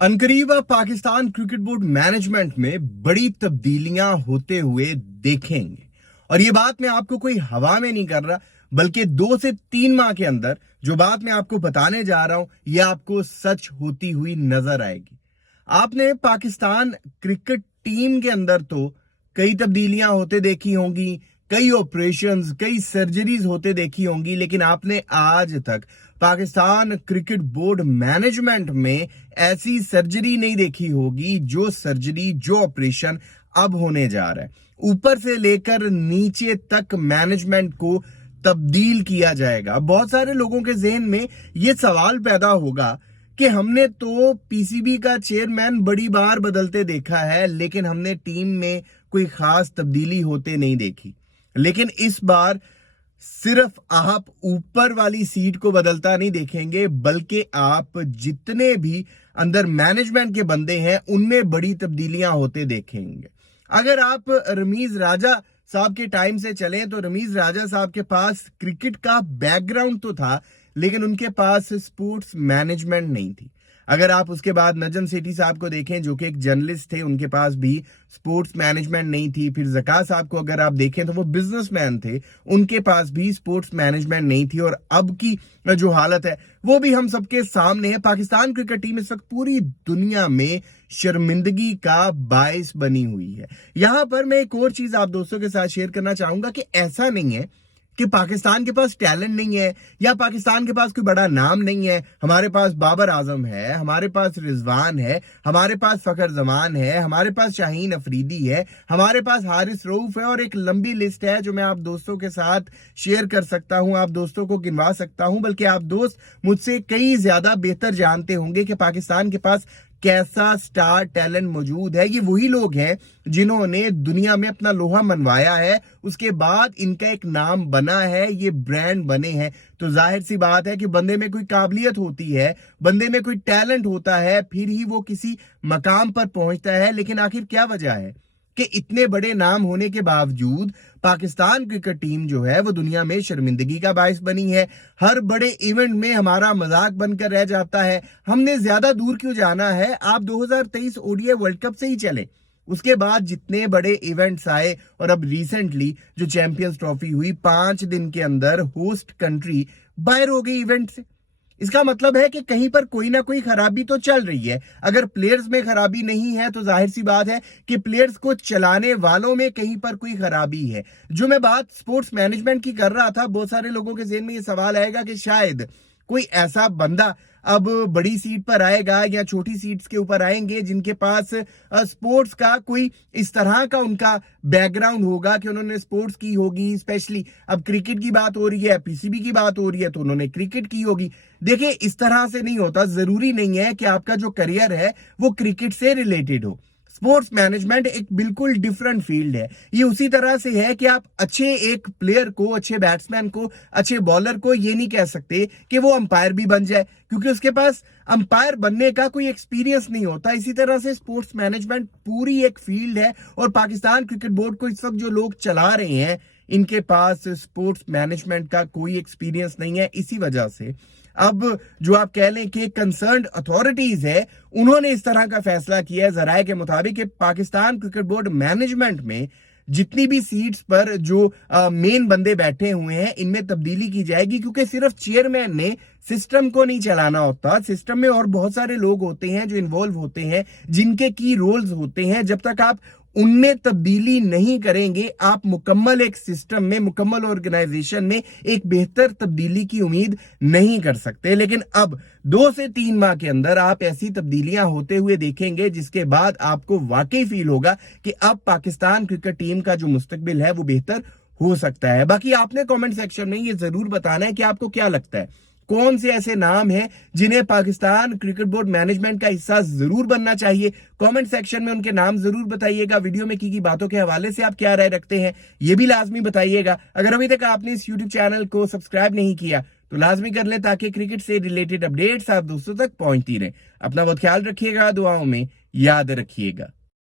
अनकरीब आप Pakistan cricket board management में बड़ी तब्दीलियां होते हुए देखेंगे। और ये बात मैं आपको कोई हवा में नहीं कर रहा, बल्कि 2 से 3 माह के अंदर जो बात मैं आपको बताने जा रहा हूं, ये आपको सच होती हुई नजर आएगी। आपने पाकिस्तान क्रिकेट टीम के अंदर तो कई तब्दीलियां होते देखी होंगी, कई ऑपरेशंस, कई सर्जरीज होते देखी होंगी, लेकिन आपने आज तक पाकिस्तान क्रिकेट बोर्ड मैनेजमेंट में ऐसी सर्जरी नहीं देखी होगी जो सर्जरी, जो ऑपरेशन अब होने जा रहा है। ऊपर से लेकर नीचे तक मैनेजमेंट को तब्दील किया जाएगा। बहुत सारे लोगों के जहन में यह सवाल पैदा होगा कि हमने तो पीसीबी का चेयरमैन बड़ी बार बदलते देखा है, लेकिन हमने टीम में कोई खास तब्दीली होते नहीं देखी। लेकिन इस बार सिर्फ आप ऊपर वाली सीट को बदलता नहीं देखेंगे, बल्कि आप जितने भी अंदर मैनेजमेंट के बंदे हैं उनमें बड़ी तब्दीलियां होते देखेंगे। अगर आप रमीज राजा साहब के टाइम से चलें तो रमीज राजा साहब के पास क्रिकेट का बैकग्राउंड तो था, लेकिन उनके पास स्पोर्ट्स मैनेजमेंट नहीं थी। अगर आप उसके बाद नजम सेठी साहब को देखें जो कि एक जर्नलिस्ट थे, उनके पास भी स्पोर्ट्स मैनेजमेंट नहीं थी। फिर ज़का साहब को अगर आप देखें तो वो बिजनेसमैन थे, उनके पास भी स्पोर्ट्स मैनेजमेंट नहीं थी। और अब की जो हालत है वो भी हम सबके सामने है। पाकिस्तान क्रिकेट टीम इस वक्त पूरी दुनिया में शर्मिंदगी का बायस बनी हुई है। यहां पर मैं एक और चीज आप दोस्तों के साथ शेयर करना चाहूंगा कि ऐसा नहीं है कि पाकिस्तान के पास टैलेंट नहीं है या पाकिस्तान के पास कोई बड़ा नाम नहीं है। हमारे पास बाबर आजम है, हमारे पास रिजवान है, हमारे पास फखर जमान है, हमारे पास शाहीन अफरीदी है, हमारे पास हारिस रऊफ है, और एक लंबी लिस्ट है जो मैं आप दोस्तों के साथ शेयर कर सकता हूं, आप दोस्तों को गिनवा सकता हूं। बल्कि आप दोस्त मुझसे कई ज्यादा बेहतर जानते होंगे कि पाकिस्तान के पास कैसा स्टार टैलेंट मौजूद है। ये वही लोग हैं जिन्होंने दुनिया में अपना लोहा मनवाया है, उसके बाद इनका एक नाम बना है, ये ब्रांड बने हैं। तो जाहिर सी बात है कि बंदे में कोई काबिलियत होती है, बंदे में कोई टैलेंट होता है, फिर ही वो किसी मकाम पर पहुंचता है। लेकिन आखिर क्या वजह है कि इतने बड़े नाम होने के बावजूद पाकिस्तान क्रिकेट टीम जो है वो दुनिया में शर्मिंदगी का बायस बनी है। हर बड़े इवेंट में हमारा मजाक बनकर रह जाता है। हमने ज्यादा दूर क्यों जाना है, आप 2023 ओडीआई वर्ल्ड कप से ही चले। उसके बाद जितने बड़े इवेंट्स आए और अब रिसेंटली जो चैंपियंस ट्रॉफी हुई, 5 दिन के अंदर होस्ट कंट्री बाहर हो गई इवेंट से। इसका मतलब है कि कहीं पर कोई ना कोई खराबी तो चल रही है। अगर प्लेयर्स में खराबी नहीं है तो जाहिर सी बात है कि प्लेयर्स को चलाने वालों में कहीं पर कोई खराबी है। जो मैं बात स्पोर्ट्स मैनेजमेंट की कर रहा था, बहुत सारे लोगों के ज़हन में ये सवाल आएगा कि शायद कोई ऐसा बंदा अब बड़ी सीट पर आएगा या छोटी सीट्स के ऊपर आएंगे जिनके पास स्पोर्ट्स का कोई इस तरह का उनका बैकग्राउंड होगा कि उन्होंने स्पोर्ट्स की होगी। स्पेशली अब क्रिकेट की बात हो रही है, पीसीबी की बात हो रही है, तो उन्होंने क्रिकेट की होगी। देखिए, इस तरह से नहीं होता। जरूरी नहीं है कि आपका जो करियर है वो क्रिकेट से रिलेटेड हो। स्पोर्ट्स मैनेजमेंट एक बिल्कुल डिफरेंट फील्ड है। ये उसी तरह से है कि आप अच्छे एक प्लेयर को, अच्छे बैट्समैन को, अच्छे बॉलर को ये नहीं कह सकते कि वो अंपायर भी बन जाए, क्योंकि उसके पास अंपायर बनने का कोई एक्सपीरियंस नहीं होता। इसी तरह से स्पोर्ट्स मैनेजमेंट पूरी एक फील्ड है, और पाकिस्तान क्रिकेट बोर्ड को इस वक्त जो लोग चला रहे हैं इनके पास स्पोर्ट्स मैनेजमेंट का कोई एक्सपीरियंस नहीं है। इसी वजह से अब जो आप कह लें कि कंसर्न्ड अथॉरिटीज है, उन्होंने इस तरह का फैसला किया है जराये के मुताबिक कि पाकिस्तान क्रिकेट बोर्ड मैनेजमेंट में जितनी भी सीट्स पर जो मेन बंदे बैठे हुए हैं इनमें तब्दीली की जाएगी। क्योंकि सिर्फ चेयरमैन ने सिस्टम को नहीं चलाना होता, सिस्टम में और बहुत सारे लोग होते हैं जो इन्वॉल्व होते हैं, जिनके की रोल्स होते हैं। जब तक आप उनमें तब्दीली नहीं करेंगे, आप मुकम्मल एक सिस्टम में, मुकम्मल ऑर्गेनाइजेशन में एक बेहतर तब्दीली की उम्मीद नहीं कर सकते। लेकिन अब 2 से 3 माह के अंदर आप ऐसी तब्दीलियां होते हुए देखेंगे जिसके बाद आपको वाकई फील होगा कि अब पाकिस्तान क्रिकेट टीम का जो मुस्तकबिल है वो बेहतर हो सकता है। बाकी आपने कमेंट सेक्शन में ये जरूर बताना है कि आपको क्या लगता है, कौन से ऐसे नाम हैं जिन्हें पाकिस्तान क्रिकेट बोर्ड मैनेजमेंट का हिस्सा जरूर बनना चाहिए। कमेंट सेक्शन में उनके नाम जरूर बताइएगा। वीडियो में की बातों के हवाले से आप क्या राय रखते हैं ये भी लाजमी बताइएगा। अगर अभी तक आपने इस यूट्यूब चैनल को सब्सक्राइब नहीं किया तो लाजमी कर लें, ताकि क्रिकेट से रिलेटेड अपडेट्स आप दोस्तों तक पहुंचती रहे। अपना बहुत ख्याल रखिएगा, दुआओं में याद रखिएगा।